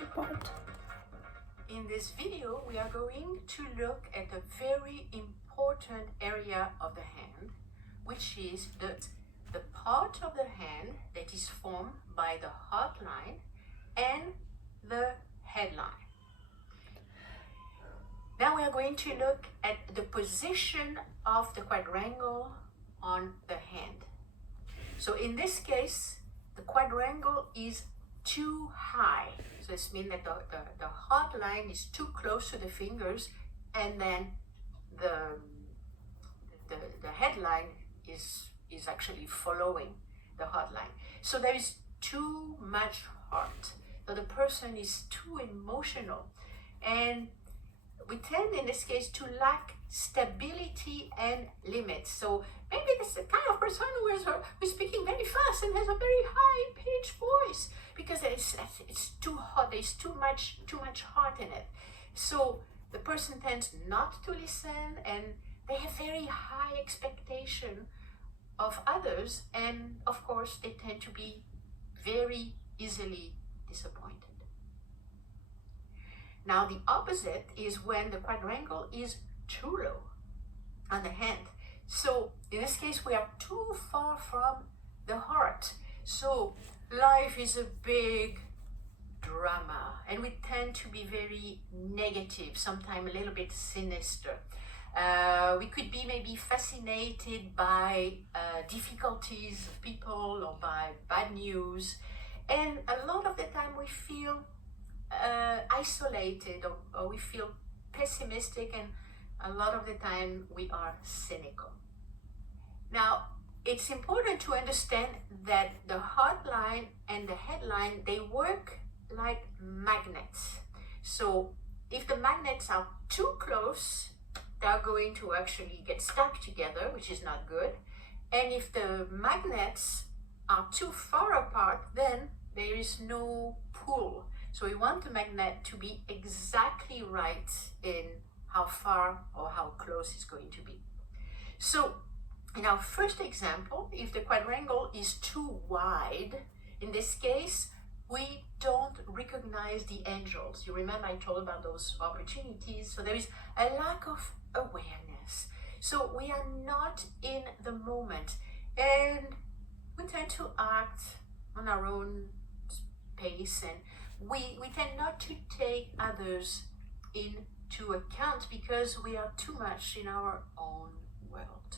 third part. In this video, we are going to look at a very important area of the hand, which is the part of the hand that is formed by the heart line and the headline. Now we are going to look at the position of the quadrangle on the hand. So in this case, the quadrangle is too high. So this means that the heart line is too close to the fingers, and then the headline is actually following the heart line. So there is too much heart. So the person is too emotional, and we tend in this case to lack stability and limits. So maybe this is the kind of person who's speaking very fast and has a very high pitched voice because it's too hot, there's too much heart in it. So the person tends not to listen, and they have very high expectation of others, and of course they tend to be very easily disappointed. Now the opposite is when the quadrangle is too low on the hand. So in this case, we are too far from the heart. So life is a big drama, and we tend to be very negative, sometimes a little bit sinister. We could be maybe fascinated by difficulties of people or by bad news, and a lot of the time we feel isolated, or we feel pessimistic, and a lot of the time we are cynical. Now, it's important to understand that the heart line and the headline, they work like magnets. So if the magnets are too close, they're going to actually get stuck together, which is not good. And if the magnets are too far apart, then there is no pull. So we want the magnet to be exactly right in how far or how close it's going to be. So in our first example, if the quadrangle is too wide, in this case, we don't recognize the angles. You remember I told about those opportunities. So there is a lack of awareness. So we are not in the moment, and we tend to act on our own pace, and we tend not to take others into account because we are too much in our own world.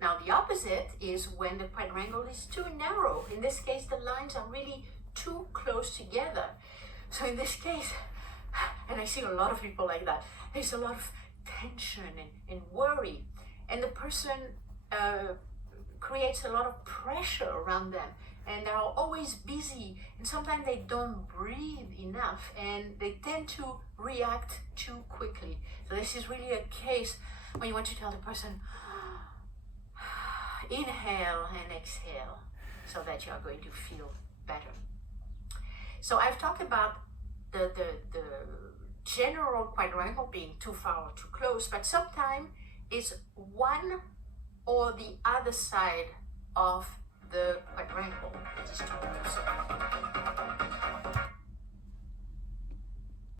Now the opposite is when the quadrangle is too narrow. In this case, the lines are really too close together. So in this case, and I see a lot of people like that, there's a lot of tension and worry, and the person creates a lot of pressure around them, and they are always busy, and sometimes they don't breathe enough, and they tend to react too quickly. So this is really a case when you want to tell the person, inhale and exhale, so that you are going to feel better. So I've talked about the general quadrangle being too far or too close, but sometimes it's one or the other side of the quadrangle that is too close.